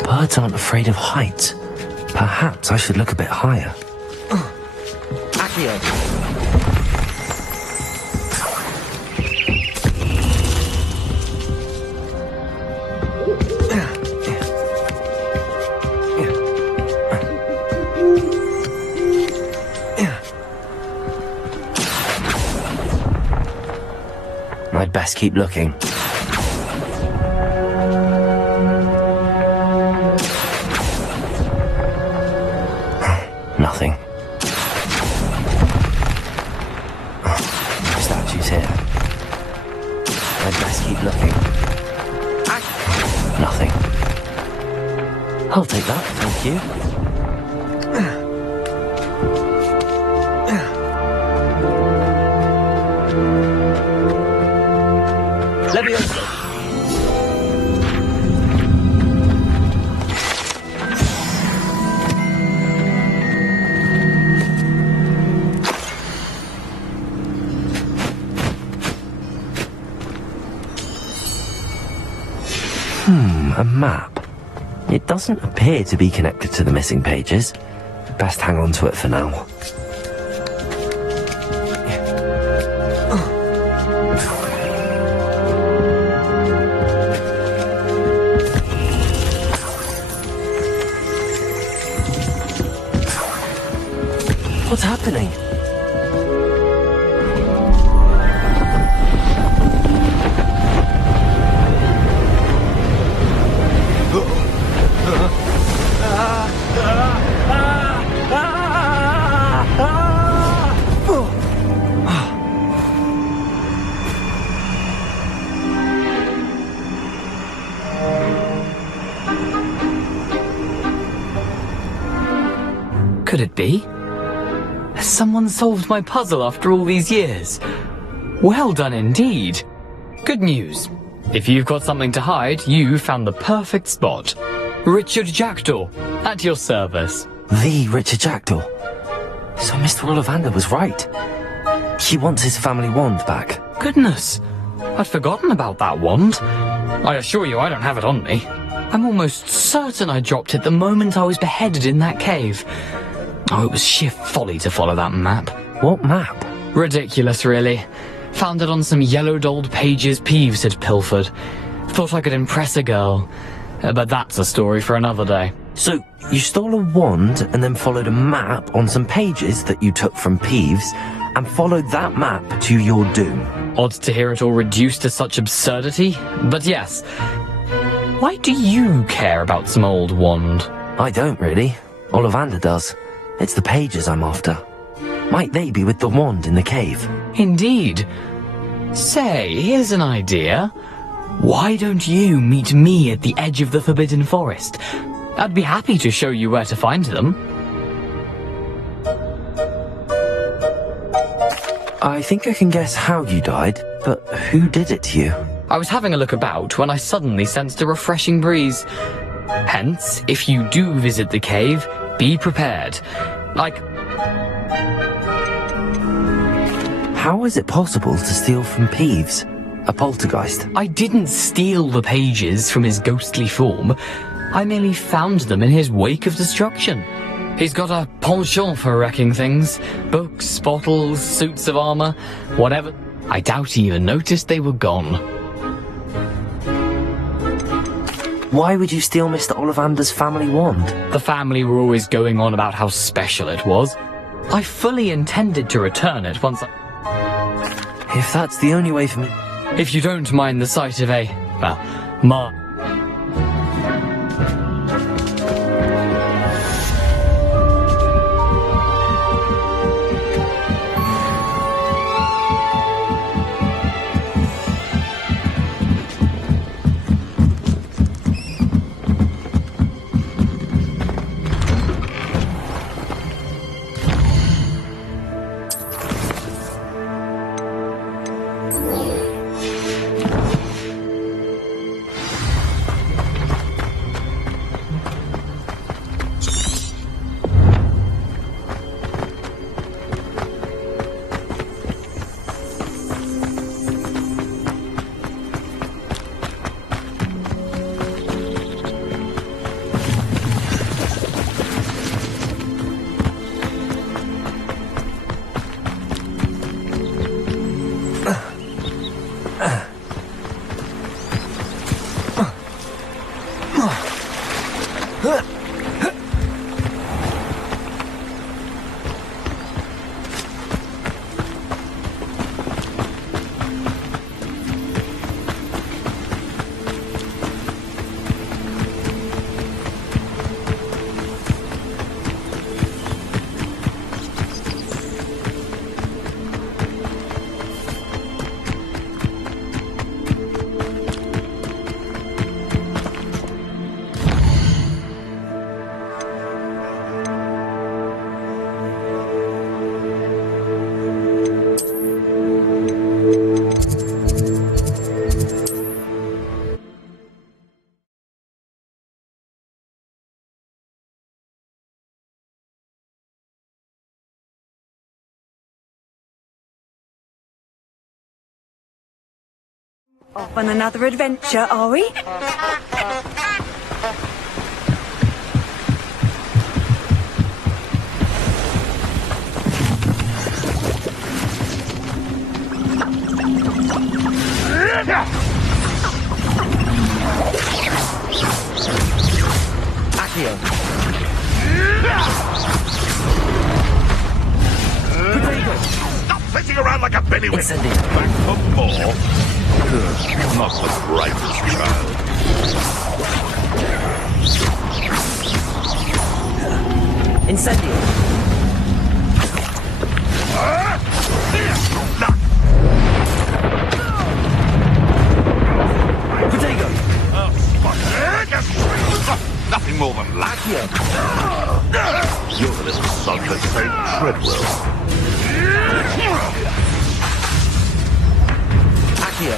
Birds aren't afraid of heights. Perhaps I should look a bit higher. I'd best keep looking. Nothing. No statues here. I'd best keep looking. Nothing. I'll take that, thank you. A map. It doesn't appear to be connected to the missing pages. Best hang on to it for now. What's happening? Could it be? Has someone solved my puzzle after all these years? Well done indeed. Good news. If you've got something to hide, you found the perfect spot. Richard Jackdaw, at your service. The Richard Jackdaw. So Mr. Ollivander was right. He wants his family wand back. Goodness, I'd forgotten about that wand. I assure you I don't have it on me. I'm almost certain I dropped it the moment I was beheaded in that cave. Oh, it was sheer folly to follow that map. What map? Ridiculous, really. Found it on some yellowed old pages Peeves had pilfered. Thought I could impress a girl. But that's a story for another day. So, you stole a wand and then followed a map on some pages that you took from Peeves and followed that map to your doom. Odd to hear it all reduced to such absurdity, but yes. Why do you care about some old wand? I don't really. Ollivander does. It's the pages I'm after. Might they be with the wand in the cave? Indeed. Say, here's an idea. Why don't you meet me at the edge of the Forbidden Forest? I'd be happy to show you where to find them. I think I can guess how you died, but who did it to you? I was having a look about when I suddenly sensed a refreshing breeze. Hence, if you do visit the cave, be prepared. How is it possible to steal from Peeves? A poltergeist? I didn't steal the pages from his ghostly form. I merely found them in his wake of destruction. He's got a penchant for wrecking things. Books, bottles, suits of armor, whatever. I doubt he even noticed they were gone. Why would you steal Mr. Ollivander's family wand? The family were always going on about how special it was. I fully intended to return it once If that's the only way for me... If you don't mind the sight of a... well, Off on another adventure, are we? Accio. like a penny whip. Back for more. Not the brightest child. Incendio. Potato. Nothing more than that. You're the little son that saved Treadwell. Accio.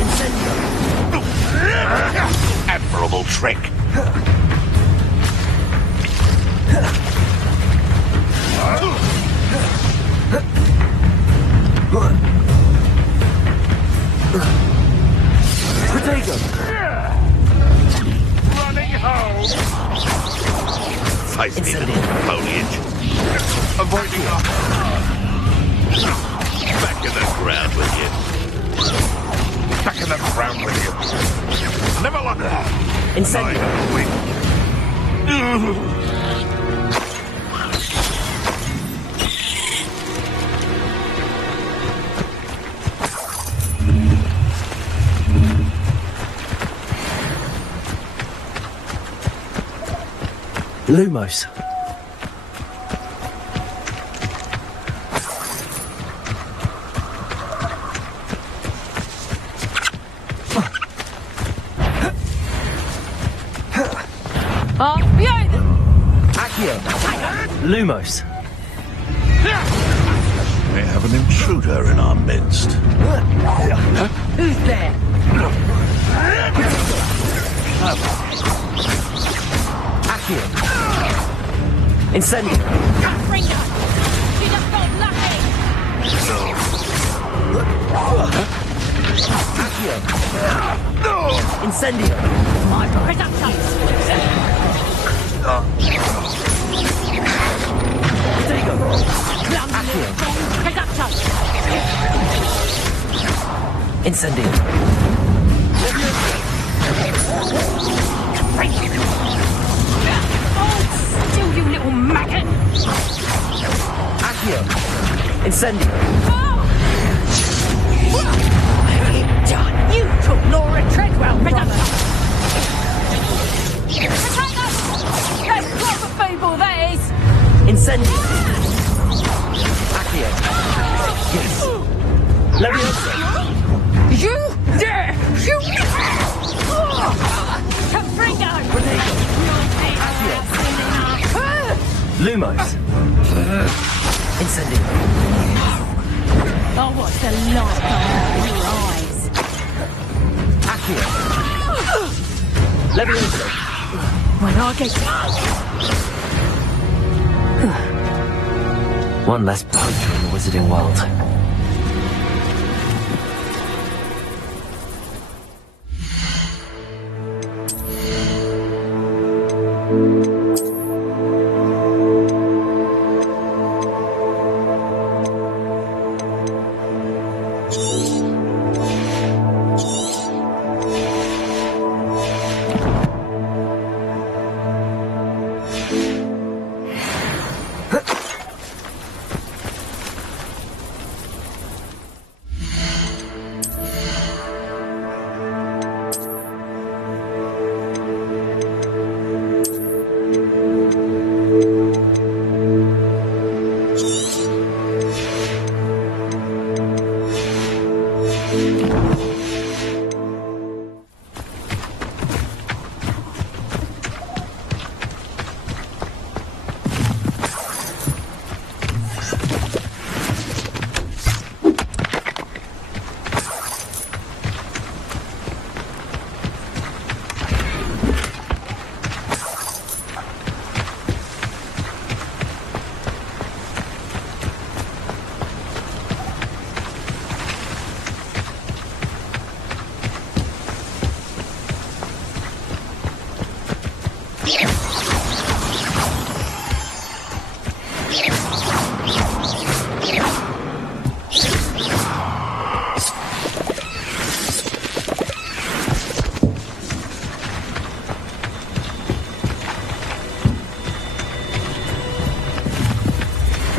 Incendio. Admirable trick. Potato. Running home. Feisty little foliage. Avoiding up. Back in the ground with you. Back in the ground with you. Never like that. Incendio. Lumos. Accio. Lumos. We have an intruder in our midst. Who's there? Accio. Incendio. Ringo! You just got lucky! Accio. Incendio. My production! Potato. Accio. Production! Incendio. Still, you little maggot! Accio. Incendio. You took Laura Treadwell, production! That's proper feeble, that is! Incendio. Accio. Yes. Leviosa. You dare shoot me! Confringo! Lumos. Incendio. Oh, what's the light in your eyes? Accio. Leviosa. When I get... One less poacher in the wizarding world.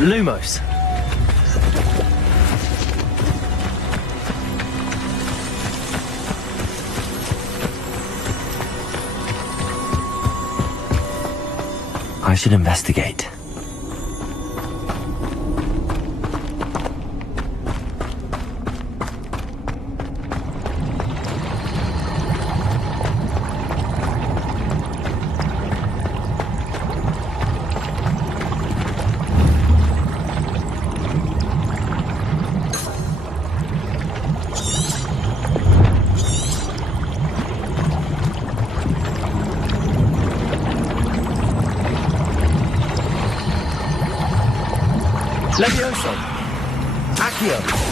Lumos. I should investigate. Levioso! Accio!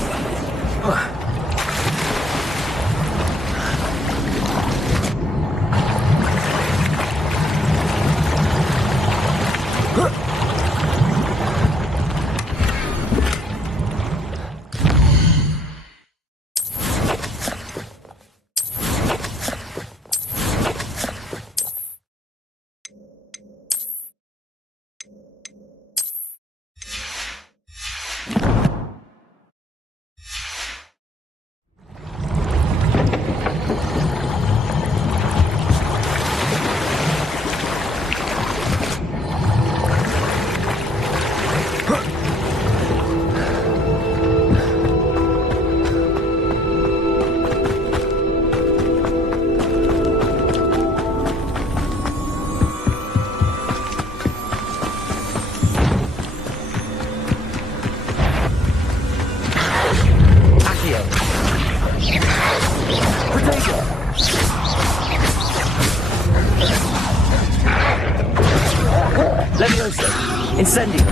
Incendio!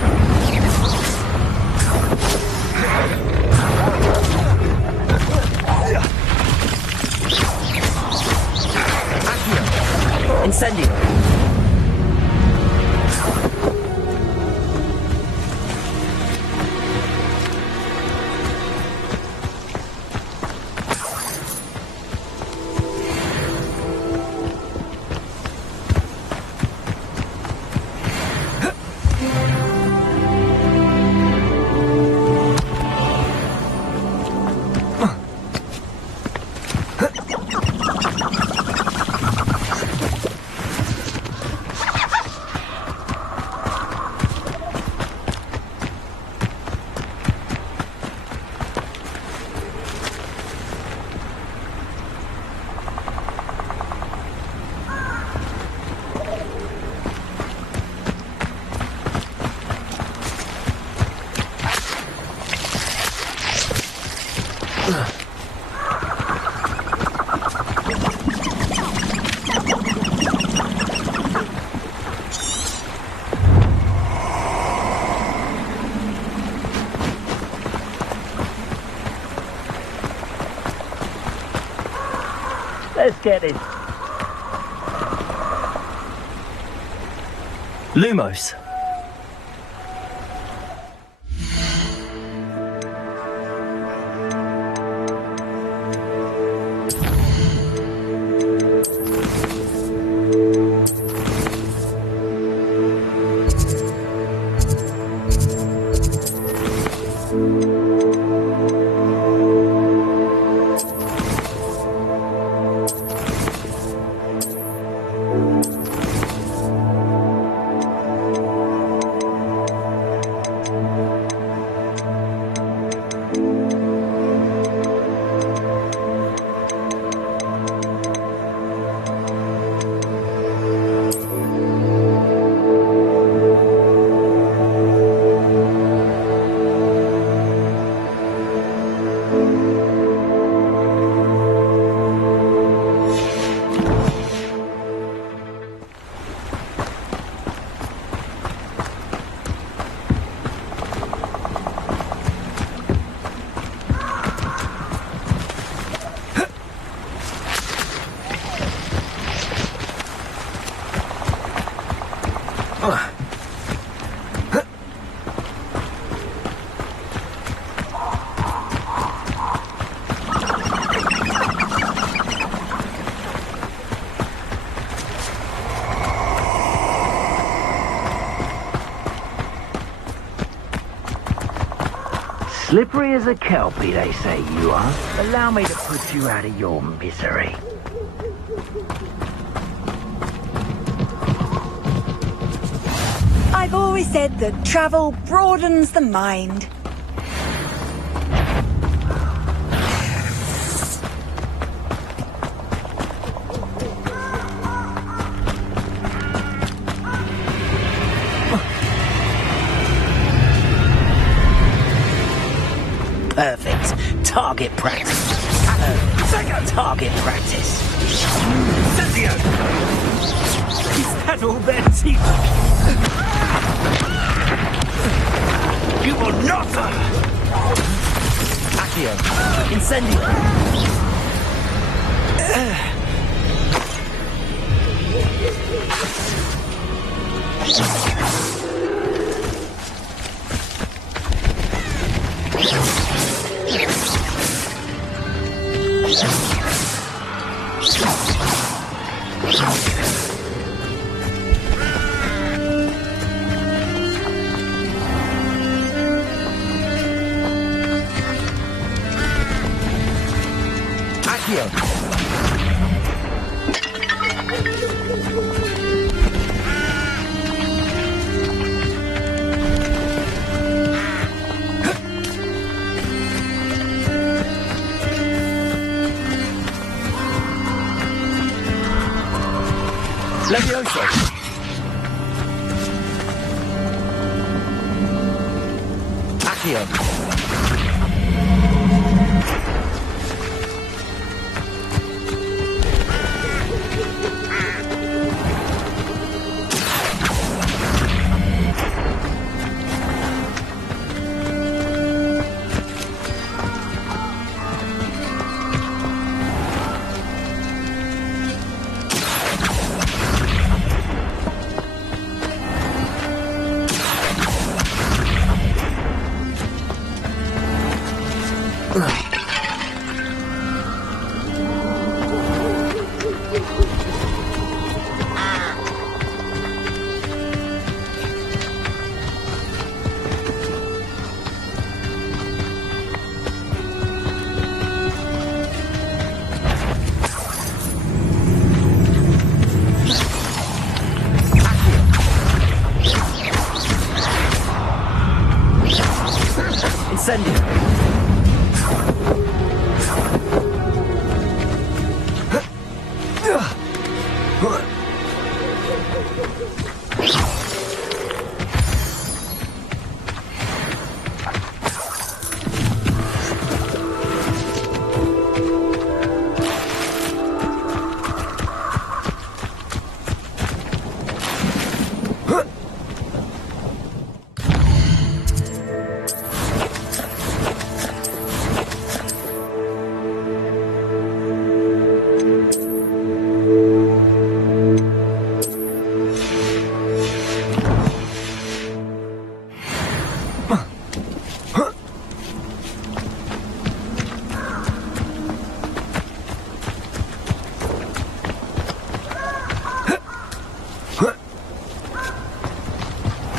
Accio! Incendio! Let's get it. Lumos. Slippery as a kelpie, they say you are. Allow me to put you out of your misery. I've always said that travel broadens the mind. Perfect. Target practice. Target practice. Incendio! He's had all their teeth. You will not! Accio! Incendio! Levioso! Accio!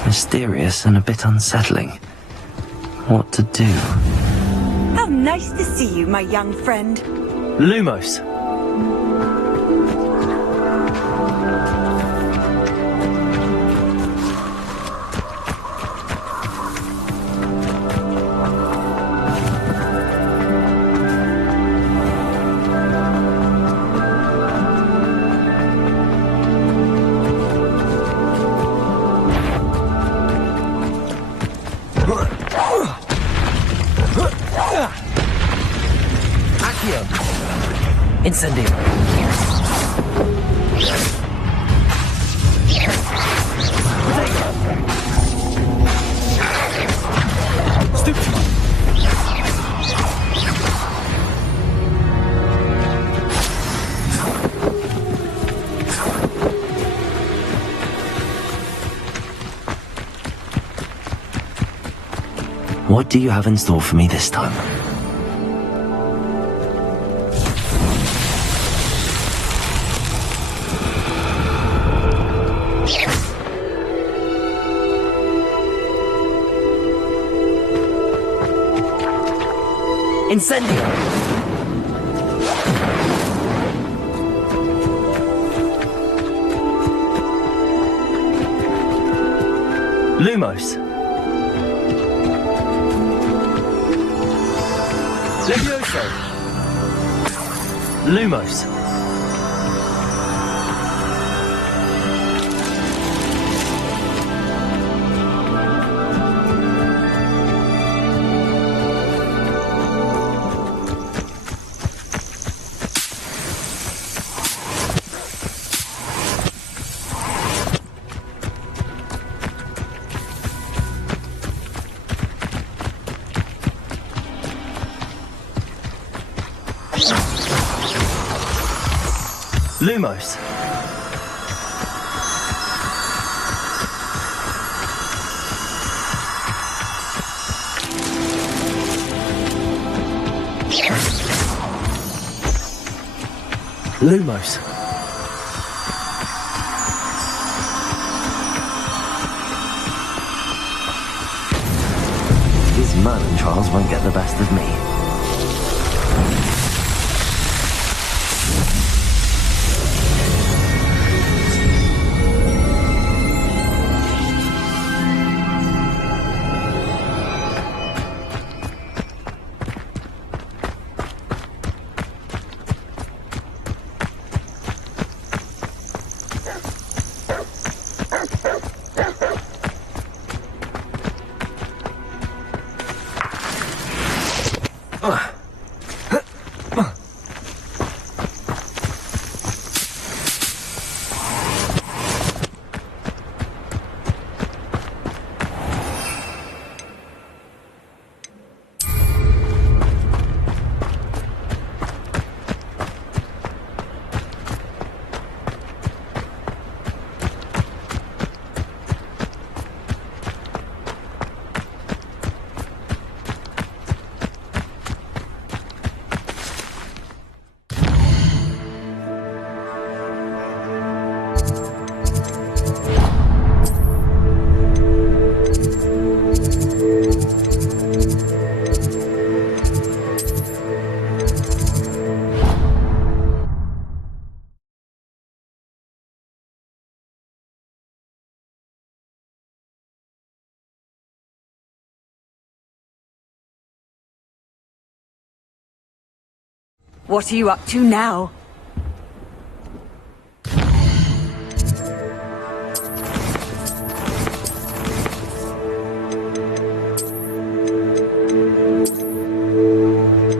Mysterious and a bit unsettling. What to do? How nice to see you, my young friend. Lumos! Incendio. What do you have in store for me this time? Incendio! Lumos. Levioso. Lumos. Lumos. Lumos. These Merlin trials won't get the best of me. What are you up to now?